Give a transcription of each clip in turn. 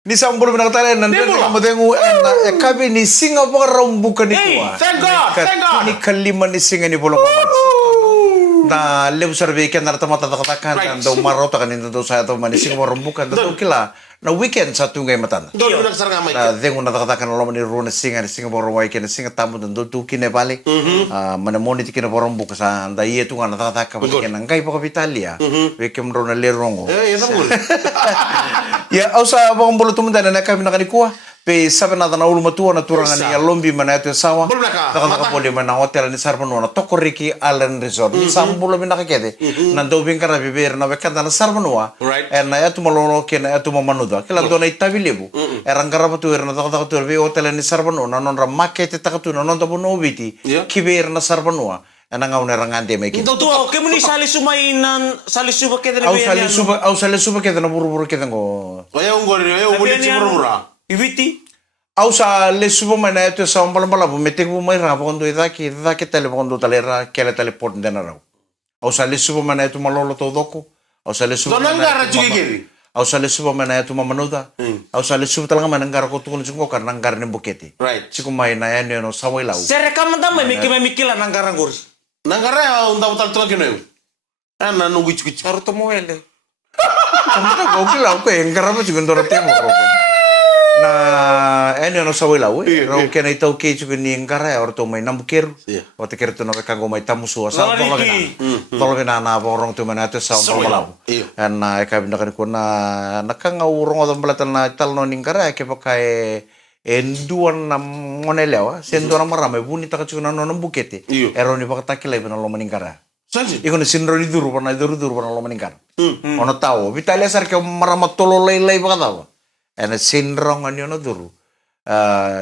Ni sambul binakatala nande kamudengu na kabi ni Singapore bukan ni kuah. Thank God, thank God. Ni kalima ni singa ni bolong na lebu survey kan narata mata katakan dan do marota kan itu saya tahu mani Singapore bukan tentu kila na weekend satu ngai matan. Dol udah sarang amai. Na dengu na katakan lo mani runa singa ni Singapore wai kan singa tamu dan do tu kine balik. Mana moni tikine borong buka sa anda iya tu kan katakan balik kan ngai pokok Italia. Weekend runa lerongo. Ya sabul. Ya ausa bang bolo tu mendana na kami nakani kuah. Pe sabe na ulu matua na turangan ya lombi mana itu sawa. Taka poli mana hotel ni sarpanu na Tokoriki Island Resort. Ni sambulo mina kete. Na do bingkara beber na bekanda na sarpanua. Na ya tu malolo ke na ya tu mamanuda. Kila do na itabilebu. Erangkara patu na taka tu be hotel ni sarpanu na non ra makete taka tu na non tabu no biti. Kiber na sarpanua. Ana ngau na rangande mai. Então tu que muni sali sumainan sali suba ke Au sali suba ke na buru-buru ke ngo. Oya ungori, oya ungori cimurura. Iviti Au sa le subo mana itu sa umpala-umpala mete ko mai ra pondo idaki telepondo talera kele teleport dena ra. Au sa le subo mana itu malolo to doko. Au sa le subo Donangara jugigiri. Au sa le subo mana itu mamanuda. Au sa le subo talanga mana ngara ko tukun singo karena ngara ne buketi. Right. Siku mai na ya no sawai lau. Sereka manda mai mikila nangara ngurs. Nangara ya unda utal tulang kene. Ana nunggu cuci. Saru to moele. Kamu tak kau kira aku yang ngara pa juga ndoro temo ko. Na no sawai lau. Rau kena itau ke juga ni ngara ya orto mai nambukeru. O te kere tu na kango mai tamusu asa tolo kena na borong tu mana tu sa lau. Na ka binda kan ko na nakanga urong o balatan na tal no ningkara ke pakai enduan na monelewa sendora marame buni taka chuna no bukete ero ni pakata kila ibana lo maningkara Sanji. iko ni sinro ni duru pana lo maningkara ono tao vitalia sar ke marama tolo lei pakata ena sinro ngani ono duru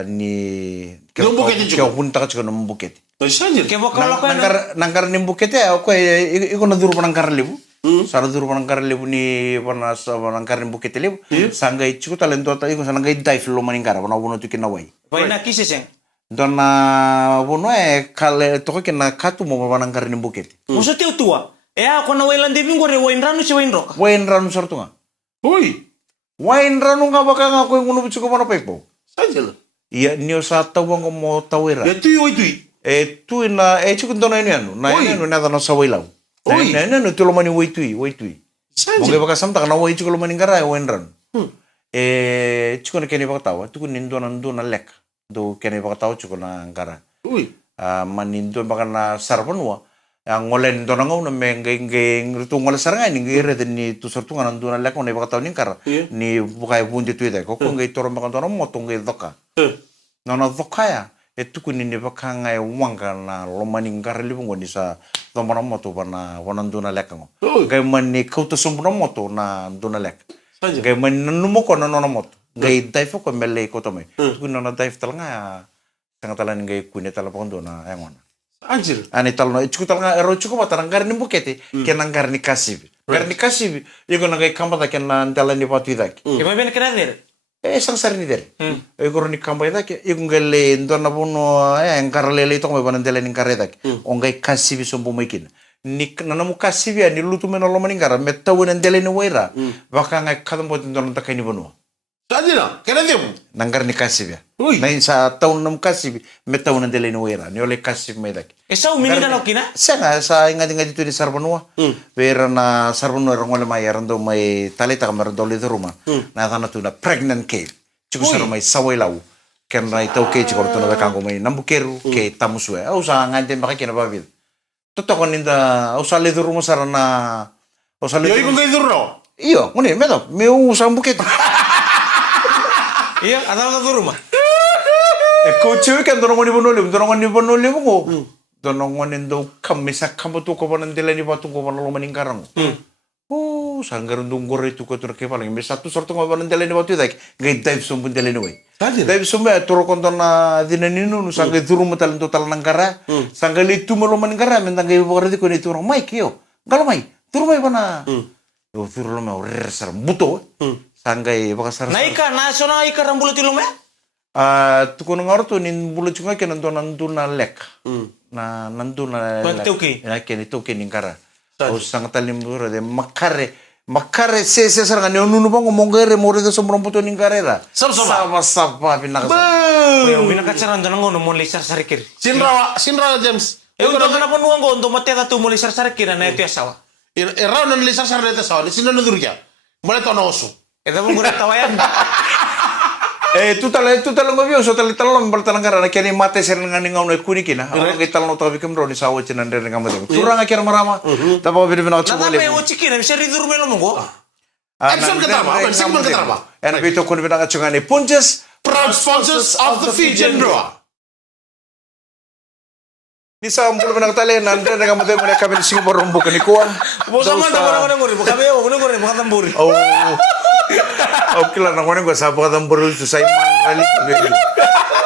ni ke hun taka chuna no bukete Sanji. Ke bokalo ko nangkar ni bukete ko iko na duru panangkara libu sara duru panangkara libu ni panangkara ni bukete libu sangai chiku talento ta iko sangai dive lo maningkara wana wono tu kinawai Baina kiseseng. Dona wono kale to kena katu mo panangkara ni bukete Muso teu tua. Ako na wailan de bingo re wainranu si wainroka. wain ranu sortunga Oi. wain ranu nga baka nga ko ngono bisu ko mana pepo Sanji lah. iya nio sa tawa ngo mo tawera Ya tu oi tu. tu na chiku dona ni anu na ni anu na dana sawailau na no tu lo mani waitui Sanji. Mungkin baka samta kana wai chiku lo mani ngara wain ranu chiku na kene baka tawa tu nindo na lek do kene baka tawa chiku na ngara Oi. manindo baka na sarpanua ang ngolen do na ngau na mengeng rutu ngol saranga ni ngire de ni tu sortunga na do na lek na baka tawa ni kara ni bukai bunde tu ide ko ngai toro baka do na moto ngai doka na doka ya tuku ni baka ngai wanga na lo mani ngara libu ngoni sa do mana moto bana wanan do na lek ngo ngai mani kauta sombuna moto na do na lek Sanji. ngai mani numo ko na moto ngai dive ko mele ko to me tuku na dive talanga tanga talan ngai kune tala pondo na engon Anjir. ani talno ichu talanga ero chuko matang garni bukete kenang garni kasibi yego na ngai kamba ta kenan talani patu dak E mai ben kena der. sang sar ni der e gorni kamba dak yego ngale ndona bono enkarlele to me banan teleni kare dak o ngai kasibi sombo mekin nik nanamu kasibi ani lutu meno lo maningara metawunan teleni waira baka ngai kadam botin don takani bono Sanji lah. Kena dia. nangar ni kasib ya. Ui. Na sa taon nam kasib, may taon ng dili nuwera. Ni oleh kasib may dak. E sa umini na kina? Sa nga, sa ingat dito ni Sarbanua. Pero na Sarbanua rong wala may arando may talita ka meron daw lito rumah. Na tana tu na pregnant cave. Chiku sa may saway law. Ken na itaw cave chiku to na kango may nambukeru ke tamuswe. Au sa ngante makikina babid. Totoo ninda au sa lito rumah sara na au sa lito. Yo ikong kayo duro. Iyo, nguni meto, may usang buket. Iya, ada ka rumah. Coach kan dorong ni bonoli mo. Dorong ni do kamisa kamu tu ko banan dela ni batu ko banan lo maningkarang. Oh, sanggaran dunggor itu ko tur ke paling me satu sorto ko banan dela ni batu dak. Gai dive sumbun dela ni way. Dive sumba turo konton na dinaninu nu sanggai turu metal total nangkara. Sanggai itu mo lo maningkara mentang gai bordi ko ni turo mai kio. Galo mai. Turu mai bana. Do turu lo mau resar buto. Sanggai bakasar. Naika nasional ika rambulo tilume? Tukun ngor tu nin bulu cunga ke nanduna lek. Na nanduna lek. Banteuki. Ya ke ni tuki ningkara. Au sangat talim buru de makare Makare se sarang ni onu bang ngomong gere more de sombong puto ning karera. Sama-sama. Sama pinaka. Yung binakacaran doon ng mo lisar sarikir. Sinra James. Untuk kenapa nuang ko untuk mateta tu mo lisar sarikir na itu ya sawa. Erau nan lisar sarneta sawa. Sino na durja. Mulai to na oso. Ito mo guna tawayan. Tu tala ngobio so tala talon bertalang karena kini mate ser ngani ngau na kuni kina. Ang kita talon tabi kemro ni sawo cinan dari ngamu. Surang akir marama. Tapi bini bina Nata coba pa yung chikin, bisa ridur mo mo ko. Episode keterapa? Segmen keterapa? En pito kun bina kacungani punches. Proud sponsors of the Fijian Draw. Di sa ampul bina katali nandre dari ngamu temu mereka bin singo borombo kani kuah. Bukan mana ngori, bukan beo, bukan tamburi. Oh. Okay lah, nakuha ko sa pagkatamburo ito sa iman rally.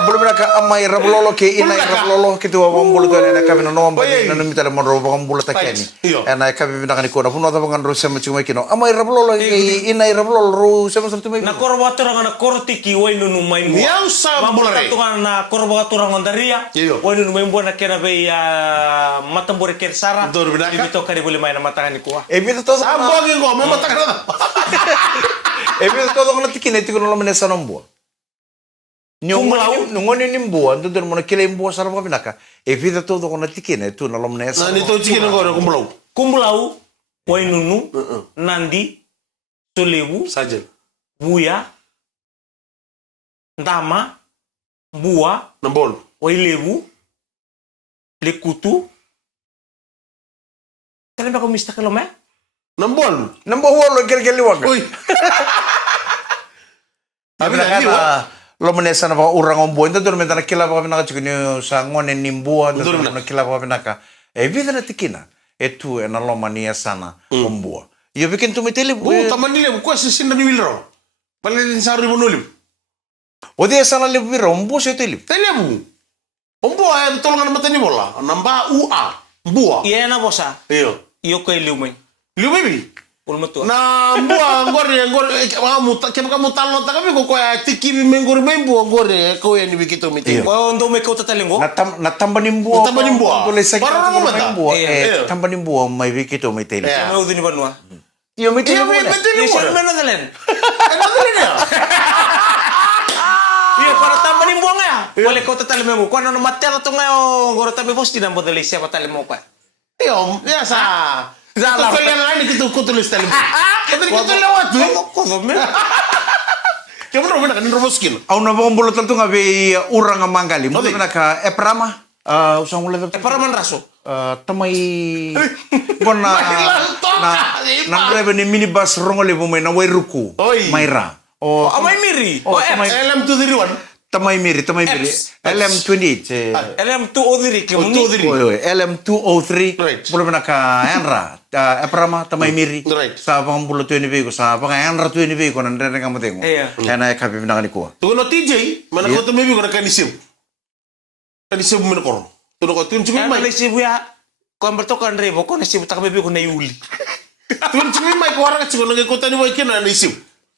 Belum nak amai rablolo ke inai rablolo ke tu abang bulu tu ni kami nono ambai nanu minta lemon robo abang bulu tak ni. Enai kami minta kani kona pun ada bangan ro sama cuma kino amai rablolo ke inai rablolo ro sama satu mai. Na korbatur ang kortiki way nunu main mo. Miau sa bulare. Mamulatungan na korbatur ang ondaria. Way nunu main mo na kena be matambore ker sara. Dito kani boleh main na matangan ni kuha. Ebito todo. Sambog yung ko, mamatak na. Ebito todo kung natikin ito kung naman sa nombo. Nungoni nimbo, ando der mona kile imbo sarap ka pinaka. Evita todo kung natikin ito nalom na Na nito chicken ko na kumulaw. Kumbulau, way nunu, nandi, sulewu, Sajen. buya, ndama, buwa, Nambol. way lewu, lekutu. Kalian ba kumista ka lome? Nambol. Nambo huwalo kiri-kiri wag. Uy. Abi na kana lo menesa na ba urang ombo ito dur mentana kila ba pinaka chikunyo sa ngone nimbo ando dur na kila ba pinaka. Evita na tikina. Etu ena lo mania sana ombo. Yo bikin tu miteli. Taman nila, kuha sa sinda ni Wilro. Palatin sa ribo nulim. Odi sana le biro ombo sa teli. Telebu. Umbo ay tulungan naman tayo bola. Namba UA. Mbua. Iya na bosa. Iyo. Iyo kay lumay. Lumibi. Ulmato. Na mbua ngor kamu talon ta kami ko tiki mengor membu ngor ko yan bikito miti. Oh, untuk may kota talingo. Natamba nimbo. Natamba nimbo. Tuloy sa Parang kanya naman ta. nimbo. Tamba nimbo may bikito may teli. Ano din ba nuwa? Yo may teli mo na. Iya, siya naman na dalen. Ano din ya? Iya, para tamba ni buang ya. Boleh kota talingo. Kuan ano matera to ngayo, goro tabi posti na bodali siya talingo ko. Iyo, ya sa. Salah. Kau yang lain kita kutulis tali. Tapi kita lewat tu. Kau men. Kamu rumah nak roboskin. Au na bang bulot tu ngabe urang ang manggali. Mo na ka eprama. Usang ulan Para man raso. Tamay bona na breve ni minibus rongole mo may naway ruku. Mayra. Oh, amay miri. Oh, LM tu diri wan. Tamay miri. LM28. LM203 ke mungi. LM203. Boleh na ka enra. Eprama tamay miri. Sa bang bulot tu ni bego sa bang enra tu ni bego nan rene kamu tengo. Kana kapi na kaniko. Tu no TJ, mana ko tu maybe ko na kanisib. Kanisib mo na ko. Tu no ko tu chumi mai. Kanisib ya. Kau bertokan rebo, kau nasib tak bebe ko na yuli. Tu chumi mai ko ara ko na ko tani mo ikina nisib.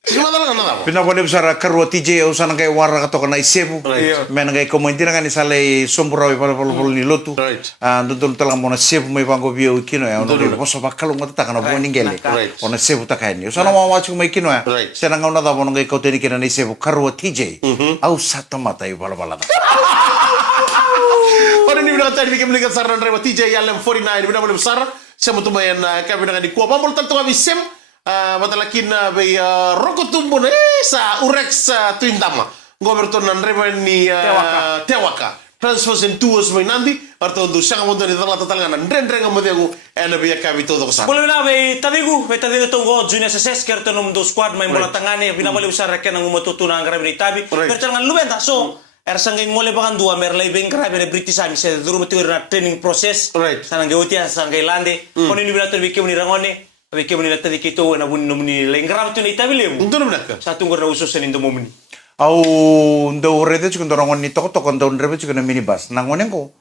Sino talaga na daw. Pinapalib sa karwa TJ usan kay wara ka to na isebu. Men kay komentina kan isale somburawi para ni lotu. Dudul talang mo na sebu may pango bio kino ya. Ono ko so bakalong mata kana bo ningele. Ono sebu takani. Usan mo wachu may kino ya. Sena ngau na da bono kay koteni kina ni sebu karwa TJ. Au sata mata yu bala. Pada ni bina tadi bikin melihat saran rewa TJ LM49 bina boleh besar. Saya mau tumayan kami dengan di kuapa mul tentu kami sem. Matalakin bay rokotumbo na sa Urex Tuintama. Goberton nan rewa ni Tewaka. Transfusion tuos may nandi. Arto do siya mo doon itala tatangan nan ren mo diago ena biya kami todo kosa. Boleh na bay tabigu tunggo junior SS kerto nom do squad may mula tangani binabali usar reken ang umatutunan ang grabe ni tabi. Kerto ngan lubenta so sangay ngole bakan dua merlay beng grabe ni British Army sa duro mati na training process. Sanang geutia sangay lande. Kono ni binato bikin ni rangone. Bikin ni tadi kito na bunni lengram tu ni tabi lebu. Untuk nak. Satu ngor na usus sa nindo momeni. Au ndo rede chukun dorongon ni toko ndo rebe chukun minibus. Nangonen ko.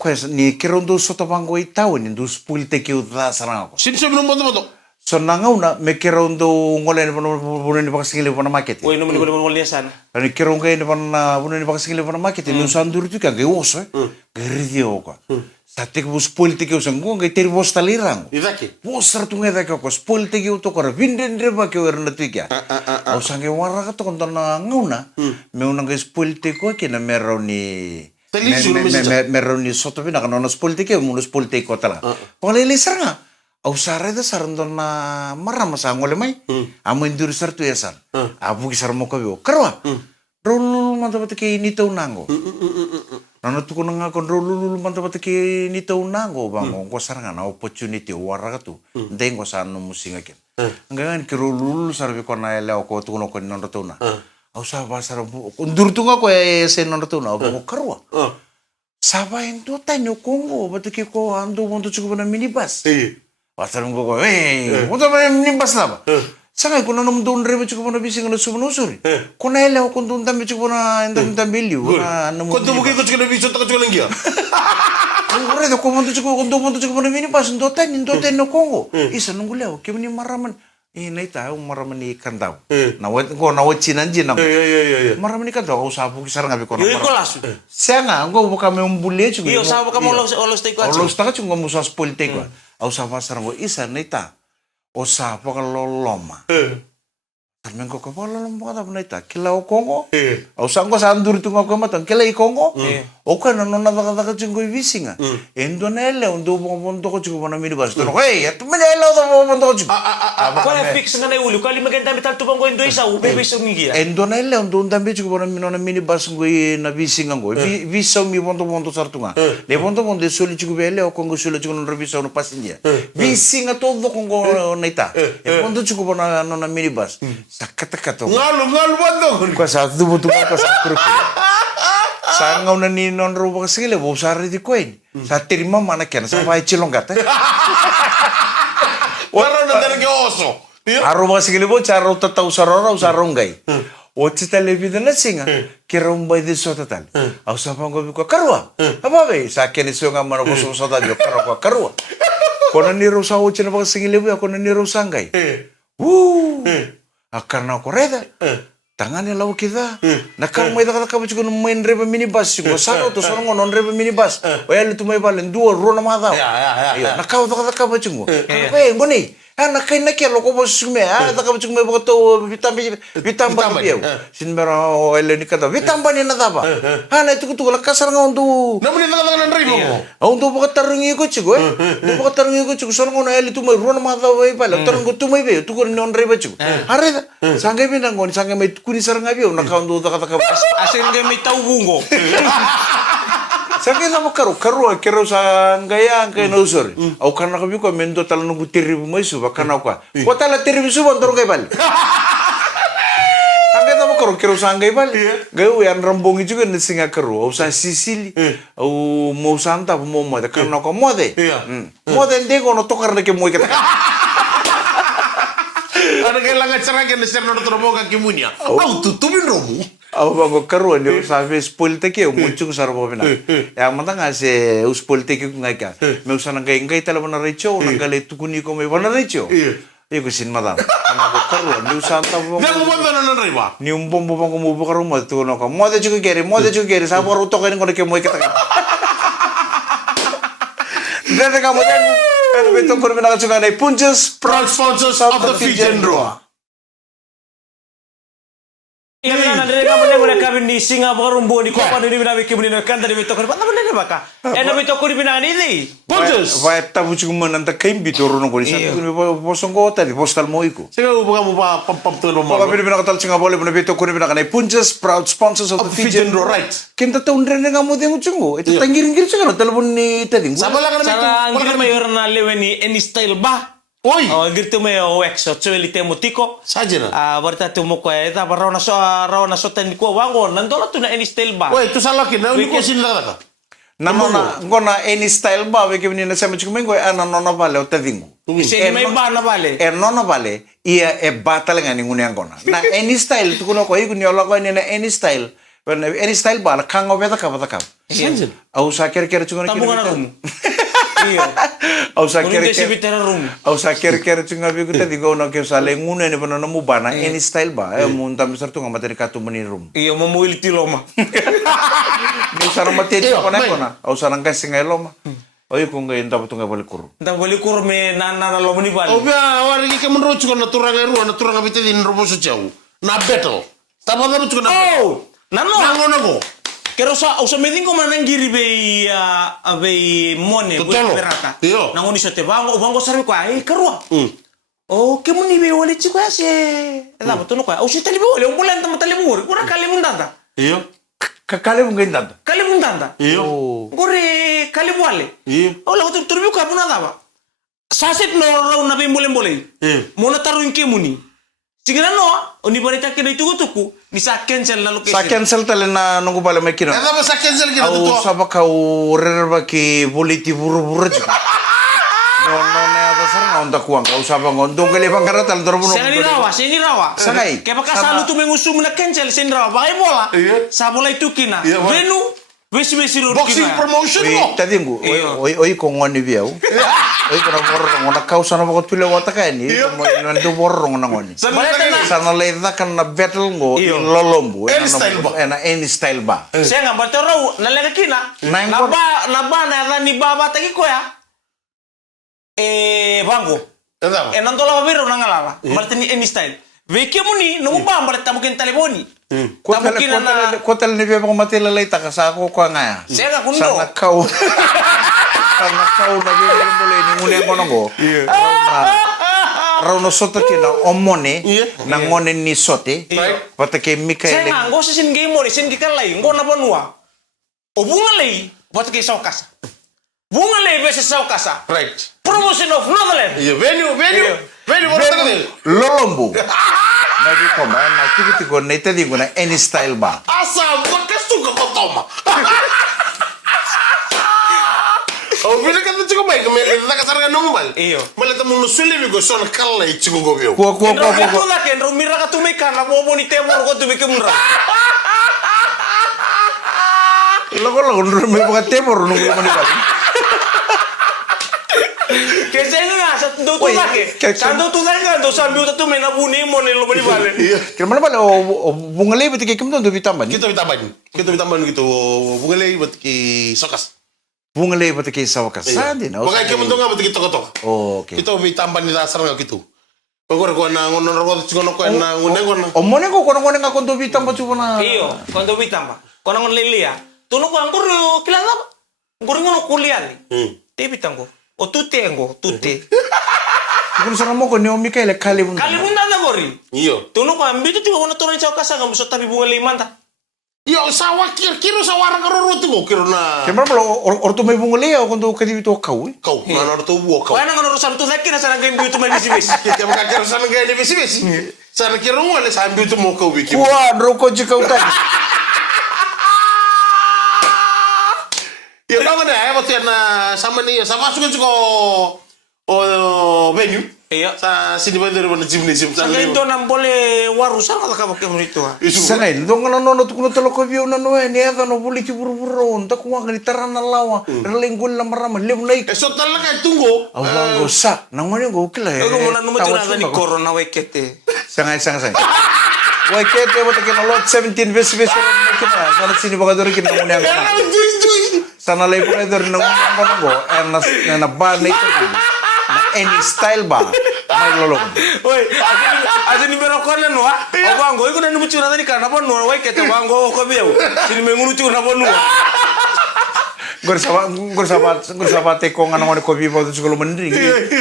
Kwes ni kirondo soto bango itau ni ndu spul te ki uda sarang ko. Sin sebelum moto. So nangauna me kira untuk ngole ni pano ni pakasingili pano market. Woi nomi ko ngol niasan. Ani kira ngai ni pano ni pakasingili pano market ni usandur tu kan geoso. Geridio ko. Sate ko spoil tike usang ko ngai teri bos talirang. Idaki. Bos sartu ngai ko spoil tike uto ko vinden reba ke werna tuika. Au sange wara ka to kon ngauna. Me una ngai spoil tike ko kina meroni. Meroni soto pina kana spoil tike mo spoil tike ko tala. Pangale seranga. Au sare da sarandon na marama sa ngole mai. Amo indur sartu yasan. Abu ki sarmo ko bio. Karwa. Rolul mantap ke ini tau nango. Nana tu kona ngakon rolul mantap ke ini tau nango bang. Ko saranga na opportunity wara tu. Ndeng ko sa no musinga ken. Ngangan ki rolul sarbe kona ele ko tu kono kon non tau na. Au sa ba sar undur tu ngako se non tau na ko karwa. Saba endo tanyo kongo batake ko ando mondo chuko na minibus. Pasal ko mo ba minibus na ba? Sangay ko na naman doon rin mo na bising na sumunusuri. Kung nailaw kung doon dami na indang biliw. Kung tumugay ko na bisong taka chuko lang giya. Ang rin, kung doon mo na minibus, indotan na kongo. Isa nung gulaw, kaya ni maraman. Nay tayo, maraman ni kandaw. Nawat sinanjin ako. Maraman ni kandaw, usapo kisarang gabi ko na maraman. Siya nga, ang gawa kami umbuli. Iyo, usapo ka mo olos tayo ko. Olos tayo ko, musas pulte ko. Usapo sarang ko, isa, nay ta. Usapo ka loloma. Tarmen ko kapala lang mga tapos na ita. Kila o Kongo. O saan ko saan duri tunga ko matang. Kila i Kongo. O ka na nung nadakadaka chingko ibisinga. Endo na ele. Undo mo pumunto ko chingko pa na minibus. Tano ko, ito minailaw na pumunto ko chingko. Kung na fix nga na uli. Kali maganda mital tupang ko endo isa. Ubebe sa ngigia. Endo na ele. Undo dami chingko pa na minibus ko na bisinga ko. Visa mi punto sartunga. Le punto suli chingko pa ele. O Kongo suli chingko na visa na pasinja. Bisinga todo Kongo na ita. E punto chingko pa na minibus. Sakata to. Ngalu bando. Ko sa tubutu ko sa kruk. Sa ngaw na ni non ro ba sige bo sari di koin. Sa terima mana ken sa bai chilong gata. Wala na talaga oso. Aro ba sige bo charo tataw sarora usarongay. O titale vida na singa. Kirom bai de sota tal. Au sa pango ko karwa. Aba be sa ken iso nga mano ko so da jo karwa. Kono ni ro sa o china ba sige bo kono ni ro sangay. Karena ako reda. Tangannya lawa kita. Nakang may dakata ka juga main reba minibus juga. Sano to sono non reba minibus. Oya lu tumay balen dua rona mata. Nakau dakata ka juga. Ngoni. Nakai nakai lo ko bos sume. Dakata juga may bato vitam ba piyo. Sinbera o ele ni kata vitam ba ni na daba. Na itu kutu kasar ngondu. Namun itu katakan reba mo. Untuk bakat tarungi ko juga. Untuk bakat tarungi ko juga sono ngono ele tumay rona mata ba pala. Tarung ko tumay be. Tu ko non reba juga. Are sangge binang ngoni sangge may kuni sarang abi na kaundo dakata asin ga may taubungo. Sangge na mo karo sa gaya kay nausor. Au kana ka bi ko mendo tal no gutiri mo isu bakana ko. Ko tala tiri bisu bon toro kay bal. Sangge na mo karo sa gay bal. Gayo yan rambongi juga ni singa karo. Au sa Sicily. Au mo santa mo mo da kana ko mode. Mode ndego no tokar na ke mo ikata. Ada kailangan cerage na siya na trobo ka kimunya. Au tutubin romu. Au bago karuan yo sabe spoil teke muncung sarbo bina. Ya mata ngase spoil teke ngai ka. Me usana ngai tala bana recho na gale tukuni ko me bana recho. Iya ko sin mata. Ana ko karuan ni usana tabo. Na mo banda na riba. Ni bombo bango mo bakaru mo tu no ka. Mo de juga gere sabor uto ka ni ko ke mo ikata. Dede ka mo dan. Pero beto ko bina ka juga nei punches Proud sponsors of the Fijian Draw. Iya na ndere ka mole kami ni singa barumbo ni ko pa ni bina wiki bina kan dari beto ko pa na baka. Na beto ko bina ni di. Punches. Vai tabu juga nanta kaim bitoro no ko ni sa ko posong ko tadi postal mo iko. Sige ubuka mo pa pam to mo. Papa bina ka tal singa bole bina beto ko bina kanai punches proud sponsors of the Fijian Draw. Right. Kinta taun rin nga mo demo chungo. Ito tangiring sa telepon ni tading. Sabala ka na Sara ngir mayor na leweni any style ba? Oi. Oh, girtu me o exo chueli temo tiko. Saja na. Berta tu mo ko eta barona so ten ko wango nandola tu na any style ba. Woi, tu salah kina ni ko sin la ka. Namona ngona any style ba we kibini na sama chungo mengo ana nona vale o tading. Sini may ba na vale. Nona vale ia batal nga ni nguni angona. Na any style tu kuno ko iku ni ola ko ni na any style. Any style ba kango beta ka. Saja. Au sa kere chungo ni. Tambungan ako. Iyo. Au sa Kunin kere desi bitara room. au sa kere cunga bi kita digo na ke sale ngune ni bana namu bana any style ba mun tam sartu ngamata ni katu meni room. Iyo mamuil tiloma. Ni sarang mati Iyo, kona main. kona au sarang ka singai loma. Oi kunga inta patunga balik kuru. Nda bali kur me nana lo mani bali. Obia wari ke menro chuko na turanga ru na turanga bite din robo so chau. Na battle. Tama na chuko na. Oh, nano. Nangono go. Kero sa usa meding ko mananggiri be mone Totolo. berata. Iyo. Nangoni sote bango sarwi ko ai karua. Oh, ke muni be wale chiko ase. Ela botono ko. O si tali be wale o bulan tama tali muri. Kura kali mundanda. Iyo. Kakale mungkin tanda. Kali mundanda. Iyo. Gore kali wale. Iyo. Ola ko turbi ko apuna daba. Saset no raw na be mole. Mona taru inke muni. Sigana no, oni barita ke itu tuku bisa cancel na location. Sa cancel tale na nunggu bale mekino. Eda ba sa cancel kira Au to. saba kau rerba ki boliti buru-buru juga. No ne ada sarang onda kuang kau saba ngondong kali bangkara tal dorbuno. Seni rawa. Sangai. Kaya baka salu tu mengusum na cancel seni rawa. Bagai bola. Iya. Sa bola itu kina. Iya, Pak. Venu. Besi ro Boxing kina. promotion Oi, mo. tadi ngu, Iyo. oi kongoni biau. Oi kena borong ngona kau sana bakot pile wata kain ni. Nanti borong ngona ngoni. Sana leda kan na battle ngo Iyo. lolombu. Any style ba? Any style ba. Saya nggak baca raw. Nalega kina. Nang Naba na ni baba tagi ko ya. Bango. Eda ba. Nantola babiro nangalala. Berarti ni any style. Veke muni nungu bam berarti tamukin taliboni. Tamukin na. Kotel ni biau mati lalai tak kasako ko ngaya. Saya nggak kundo. Sana kau. Sana kau na biau boleh ni ngune ngono go. Rauno soto kina omone na ngone ni sote. Right. Patake Saya Mikael. nggak ngos sin game mori sin kikalai. Ngo na banua. O bunga lei. Buat ke saukasa. Bunga lei besi saukasa. Right. Promotion of Netherlands. Iya, venue. Iyo. Venue baru tadi. Lolombu. Nagi koma na kiti ko na itadi ko na any style ba. Asa, bekas tuh ke kotoma. Oh, bila kan cukup baik, kemarin kita kasar kan nunggu bal. Iyo. Malah temu nusuli bigo son kalla cukup gobio. Kuo Kendro itu lah kendro mira ka tumeka na bobo ni temor ko tumeka mura. Lo me buka temor nunggu mani ba. Kesa nga sa do tu Uy, laki. kaya- Sando tu laki nga do sambil tu mena buni mo ni lo bali bale. Kira mana bala o bungale beti ke kimdo do bitamban. Kita ditambahin gitu bungalay buat ki sokas. Bungale beti ke sawakas. Sadi na. Makanya kita nggak buat kita kotor. Oh, okay. Kita ditambahin di dasar nggak gitu. Pagor ko na ngono ro ko no ko na ngono. Omone ko kono ngone nga kondo bitamba chubona. Iyo, kondo bitamba. Kono ngon lilia. Tuno ko angkur yo kilala. Angkur ngono kuliah ni. Te bitango. O tutte ngo, tutte. Kun sana mo ko ni o Mikael kali bun. Kali bunda na gori. Iyo. Tuno ko ambito tigo kono toron chao kasa ngam so tabi bunga limanta. Yo sawa kiro sawara karo ro tuh kiro na. Kira mana bala orto me bungale o kondo kadi bito kau. Kau na ro tuh buo kau. Wana ngono sam tu laki na sana game biutu mai bisi. Kita makan kiro sana gaya di bisi. Sana kiro ngole sambil tuh mau kau bikin. Kuan roko jikau tadi. Ya kamu deh, waktu yang sama nih, sama suka juga venue. Iya. Sa sini bandar mana gymnasium Sa sana. ganito nang bole warusan kata ka bakyo nito ha. Sangai dong ngana nono tu kuno telo ko biu nano ni ada no buli ti buru-buru on ta kuwa ngani tarana lawa relengul la marama lem naik. So talaga tunggu. Awa go sa nangone go kila. Ako muna numatira na ni corona wekete. Sangai. Wai kete wata kina lot 17 besi kina sana sini baga dor kina ngone ang. Sana lay pa dor nang ngone go na ba na ito. Na any style ba. May lolong. Oi, aja ni bero kona no ha. O bango iko na numatira ni kana bon no wekete bango ko biu. Sini mengunu tu na bon no. Gor sama teko ngana ngone ko bibo tu segalo mendring.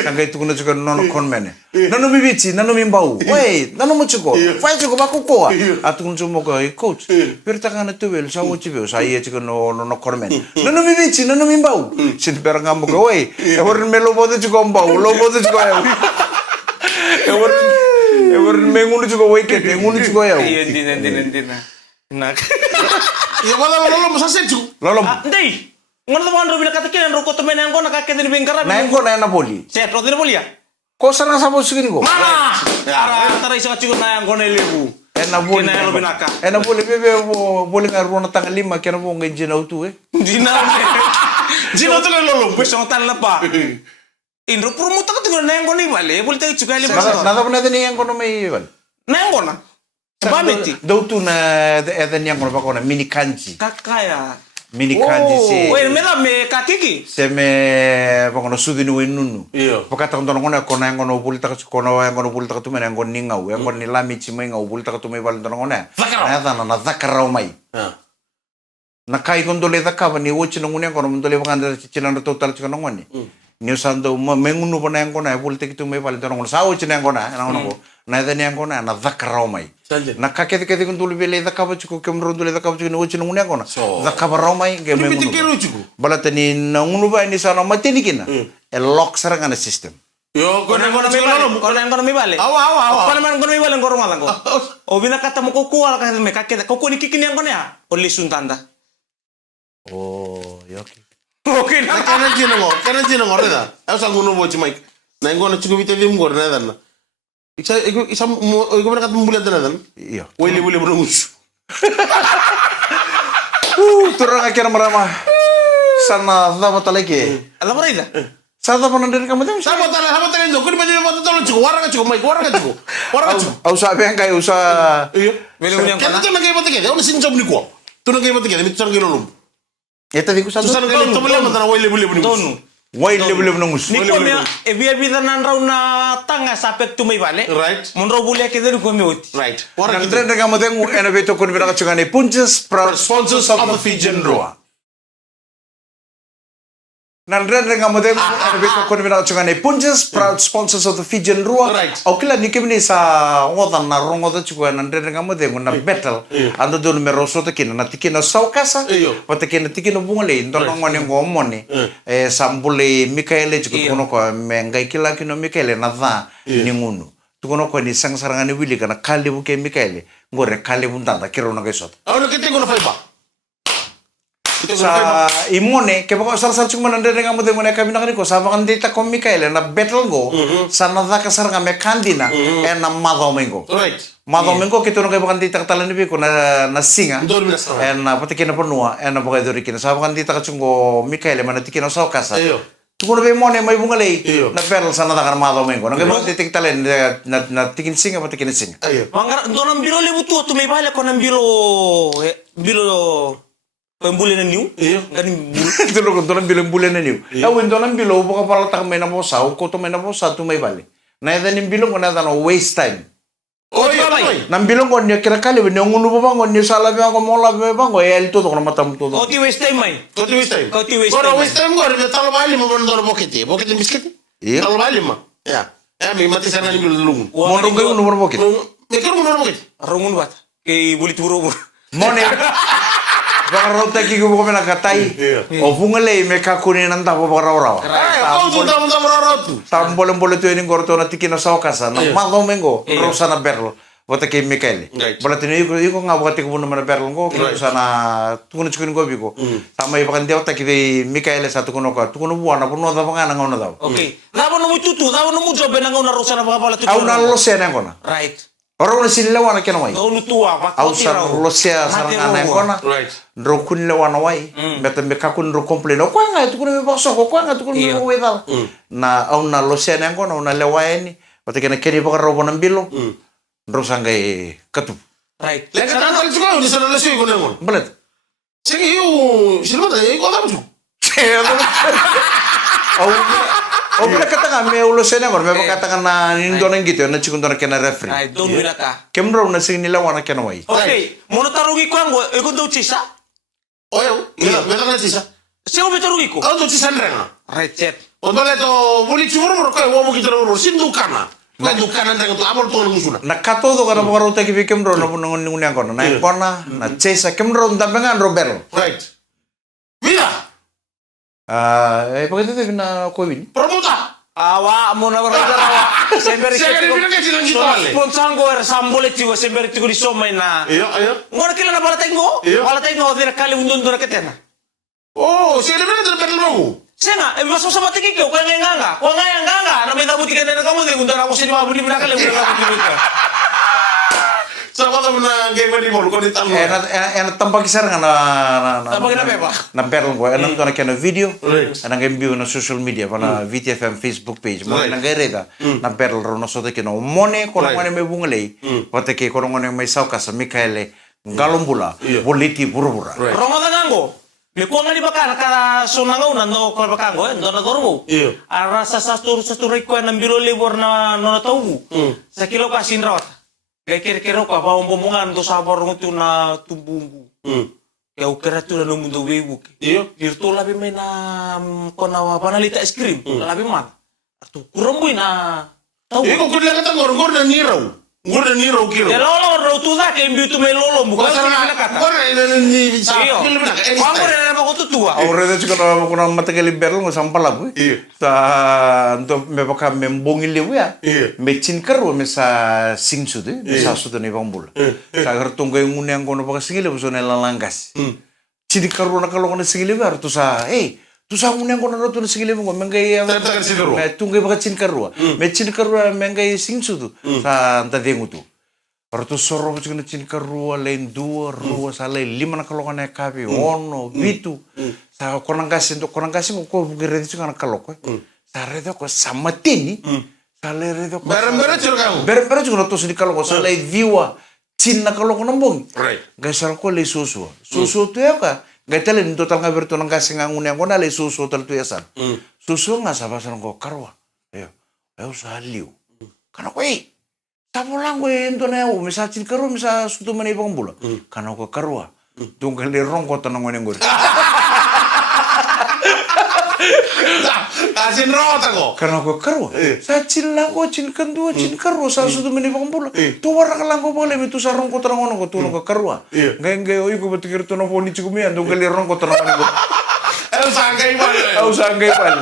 Sangga itu kuna juga nono konmene. Nano mi bici, nano mi bau. Wei, nano mo chuko. Fai chuko baku ko. Atu kun sumo ko coach. Per takana tuwel sa uchi biu sa ie chuko no konmene. Nano mi bici, nano mi bau. Sin per ngamu ko wei. E wor melo bodo chuko bau, lo bodo chuko ya. E wor mengunu chuko wei kete, ngunu chuko ya. Iya dina. Nak. Ya wala lo masa seju. Lolom. Ndei. Ngono to bandro bila kata kenen roko to menen ngona ka kenen bengkara. Na ko na Napoli. Set ro dina bolia. Ko sana sa mo sigiri ko. Mana? Ara tara isa chigo na ngone lebu. Ena boli. Kena lo binaka. Ena boli bebe boli ngar rona tanga lima kena bo ngai jina utu Dina. Jino tu kan lolong. Besong tan lapa. Indro promotor ka tinggal neng koni bale, boleh tahu juga le besong. Nada pun ada ni yang kono may iwan. Neng kona. Bameti. Daw tu na ada ni yang kono pa kono mini kanji. Kakaya. Mini kanji si. Weh, me kakiki. Se me pa kono sudi ni nunu. Iya. Pakata kono kono yang kono bulta kono yang kono bulta tu yang kono ningau, yang kono nilami cima ngau bulta tu may balan kono. Nada na zakarau mai. Nakai kono dole zakaba ni uci nungu yang kono dole panganda cicilan total cika nungu ni. Ni sando mengunu pa na yang kono bulta tu may balan kono. Sa uci yang kono ko. Na ida yang kono na zakarau mai. Nakakete kono dole bele zakaba ciko kemro dole zakaba ciko ni uci nungu yang kono. Zakaba rau mai ke mengunu. Balatani nungunu ba ni sana matini kina. Lock sarang system. Yo, Kau nang kono mi bale. Awa. Kau nang kono mi bale ngoro malang ko. O bina kata mo kuku ala kata me kakek. Kau ni kikini yang kono ya. Oli suntanda. Oh, ya oke. Oke na. Kanan jino ngor reda. Aku sanggup nunggu cuma. Nah, ngono cukup itu dia ngor reda na. Isa mo mana kata membulan reda. Iya. Boleh menunggus. Turang akhir merama. Sana dapat lagi. Ala mo rida. Sada pa nandiyan ka mo din. Sama tala ndo. Kuni pwede mo tolo cukup. Warang ka cukup. Au sabi ang kayo sa... Iyo. Belum yang Kaya kana. tu nagay pati kaya. Ono sinjom ni ko. Tu nagay pati kaya. Mito nagay lolong. Ito di ko sa... Susan kaya tu mali mo tana boleh menunggus. Tonu. Why level ng mus? Ni ko mi e biya nan raw na tanga sapek tu may bale. Right. Mon raw buli ke ko mi uti. Right. Warang Nandiyan na ka mo din. Ano ba ito kung binakatsungan ni Punches sponsors of the Fijian Roa. Nandiyan na ka mo din. Ano ba ito kung binakatsungan ni Punches proud sponsors of the Fijian Roa. Right. Okay lang, ni kami sa ngotan na rongotan chukwa. Nandiyan na ka mo din. Na battle. Ando doon meron soto kina. Natikina sa ukasa. Pati kina tikina bungale. Ito nang mga niyong gomon ni. Sambule Mikaele chukwa kuno ko. Mengay kila kino Mikaele na dha ni ngunu. Tukono ko ni sang sarangan ni Willy kana kalibu ke Mikaele. Ngore kalibu tanda kiro na kaisot. Ano kita ko na faiba? Sa imone ke bako sar cuma nande nga mo de mo kami nakani ko sa mga data ko Mikael na battle go sa nada ka sar nga me kandina na madomingo Right. madomingo kito no kay bako data talan ni ko na singa Dormi na sa. na pati kina ponua na bako dori kina sa bako data ka chungo Mikael man tikino sa kasa Ayo. tukono be mone may bungalay Iyo. na battle sa nada ka madomingo na kay bako data talan na tikin singa pati kina singa Ayo. Mangara donan biro le butu tu may bale ko nan biro pembuli na niu. Iyo. Gani Tulo ko donan bilang bulan na niyo. Awin donan bilo baka para tak may nabosa o ko to may nabosa to may bali. Na ida nim bilong ko na no waste time. Oy, oy. Nam bilong ko niya kira kali ni ngunu pa bangon niya sala ba ko mola ba bango el to na matam to. Kau ti waste time mai. Kau tu waste time. Kau ti waste Gora time. waste time gora talo bali mo mandor bokete. Bokete biscuit. Iya. Talo bali ma. Ya. Mi mati sana ni bilung. Mon rong ko numero bokit. Me kero mo bokete. Rungun bat. Kay buli turo. Mone. Baka rota ki ko na katay. O bungale me ka kunin nan tapo baka raw. Kau tu tamu ratu. Tambolon to ni gorto na tikino sa kasa. Na madomingo rosa na berlo. Wata kay Mikael. Right. Balatino iko nga wakati ko na berlo ko kino sana tukuno chukin go biko. Tamay bakan dia kay Mikael sa tukuno ka. Tukuno buwana puno da banga nga daw. Okay. Labo no mututu, labo no mujo benang na rosa na pala tu. Au na losya na ko na. Right. Oro na sinilawa na kinaway. Kau nu tua pak. Au sa losya sarang ana ko na. Right. Ro kun lewa na way. Meta me ka kun ro kompleno. Ko nga tukuno me bakso ko nga tukuno me wedal. Na au na losya na ko na una lewa ni. Pati kana keri baka ro bonang bilo. Ro sangay katu. Right. Leka kan tali juga di sana lesu ko ngon. Balat. Sige yu, silma da ko da mu. Au bila kata me ulo sene ko me kata na nindo nang gitu na chikun na kena referee. Right. Don't win ka. Kemro na sing nilawa na kena way. Okay. Mono tarugi ko ngo iko do chisa. Oyo, ila me kan tisa. Sino bitarugi ko? Kau tu tisa nrenga. Right set. Ondole to boli churu ko wo mo kitoro ro sindu kana. Ko dukana nrenga to amor to ngusuna. Na katodo kana baka rota ki kemro na punong ngunyang kono. Na kona na chesa kemro ndambengan robero. Right. Mira, Pakita tayo na kuwin. promuta. Awa mo na barada rawa. Semberi Sige, hindi ka sinang gitale. Sponsango er sambole tigo semberi tigo di somay na. Iyo. Ngora kila na balatay ngo? Iyo. Balatay ngo dira kali undon dura ketena. Oh, sige na na pero mo. Senga, e mas sa matiki ko kaya nganga. Ko ngaya nganga na may dabuti ka na kamu de undara ko sini mabuli na kali undara ko tigo ka. Sama temen na game di mall ko di talo. Ena tampak kisar nga na Tampak na pepa. na perl ko ena to na kena video Right. ena game na social media pana VTFM Facebook page mo Right. na reda na perl ro no so te kino mone ko Right. ngone me bungale pate ke ko ngone mai sauka sa Mikaele galombula Yeah. boliti burubura Right. Roma tangango. Me ko nga di baka kada sonangaw na no ko bakango ndo na dormo. Iya. Ara sa turay ko ng biro libor na no na tawu. Sa kilo ka sinrawat. Kaya kira-kira ko pa umbungan do sa barong tu na tumbungu. Kaya ukira tu na no mundo wewu. Iya. Virtu labi may na ko na panalita es krim. Labi man. Atu kuromboy na tawu. Iko kudla kata ngor na niraw. Ngor na niraw kilo. Ya lolo ro tu da ke mbitu me lolo mu. Ko sa na kata. Ngor na ni sa Iyo. kilo na. Wango na ba ko tutua. Aure de chika na ko na matakeli berl ngo sampala bu Iya. sa ndo me baka me mbongi lewu ya Iya. me chinkaro me sa singsu de me sa su de ne bambul sa gar tunggu ngune ngono baka singile bu sone lalangas chinkaro na kalo na singile bar tu sa tu sa ngune ngono ro tu singile ngo mengai Tagan siguro. me tunggu baka chinkaro me chinkaro mengai singsu tu sa anta dengu tu Artu soro ko chikana chinkaro len dua rua sa le lima na kalo na kabi ono bitu sa konang kasi ko gere chikana kalo ko sa redo ko samatini sa le redo ko Barang-barang cur kamu. Bere chikana to sini kalo ko sa le viwa chin na kalo ko nambong Right. gasar ko le susu tu ya ka gatele ni total nga berto nang kasi nga ngune ngona le susu tal tu ya san susu nga sa basan ko karwa yo sa liu kana ko Tapulang ko ito na ako, misa chinkaro, misa suto man ibang bula. Kana ko karwa. Tunggal ni rongko tanong ko nengor. Asin rawat ako. Kana ko karwa. Sa chilang ko, chinkan dua, chinkaro, sa suto man ibang bula. Tuwara ka lang ko boleh, itu sa rongko tanong ko, tulong ko karwa. Ngayon, oy ko batikir to na po ni chikumian, tunggal ni rongko tanong ko nengor. El sangkay pa. Ako sa angay pal.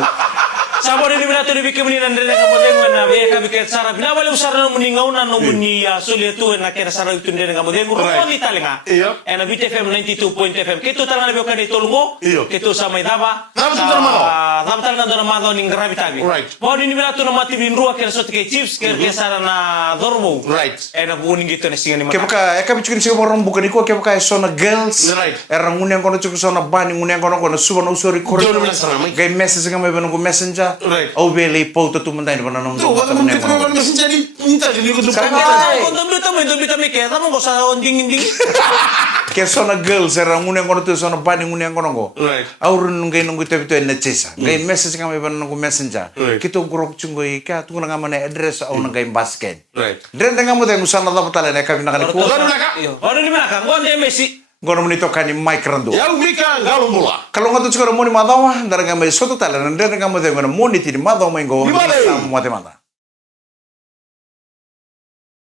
Sabor ini bila tu dibikir meni nandre na kamodeng na be ka bikir sara bila wala usara no muni ngauna no muni suli tu na kera sara itu ndene kamodeng ro ni talinga Iya. ena BTFM 92.fm kito tanga be ka ni tolungo Iya. kito sa may daba Daba tu dana mado. daba tanga dana mado ning gravi tabi Right. bo ni bila tu na mati bin ruwa kera sot ke chips kera ke sara na dormo Right. ena buning gitu na singa ni Kaya mata baka, eka bichukin siya borong bukan iko, kaya baka sona girls. Right. Erang ngunyang kono cukup sona bani, ngunyang kono suban usuri kore. Jono bilang sana, Mike. Gay message nga may banong ko messenger. Right. Au beli po to tumanday na banong Tuh, kalau mau kita mau mesin jadi minta jadi ikut lupa. Kung bita mi kaya tamo ko sa onding-inding Kaya sona girls, erang ngunyang kono to sona bani, ngunyang kono ko. Right. Aurun nung gay nung ito na chesa. Gay message nga may banong ko messenger. Right. Kito gurok chungoy, kaya tungo na nga man address au nang gay basket. Right. Dren nga mo tayo musana dapat tala na kami nakaliku. Baru belakang. Ano ni mana kang gonde Messi Gono mo nito kani Mike Rando. Yang Mika galon bola. Kalau nggak tuh sekarang mau di madawa, dari nggak mau soto talen, dari nggak mau dengan mau di tini madawa mau nggak Di mana? sama mata mata.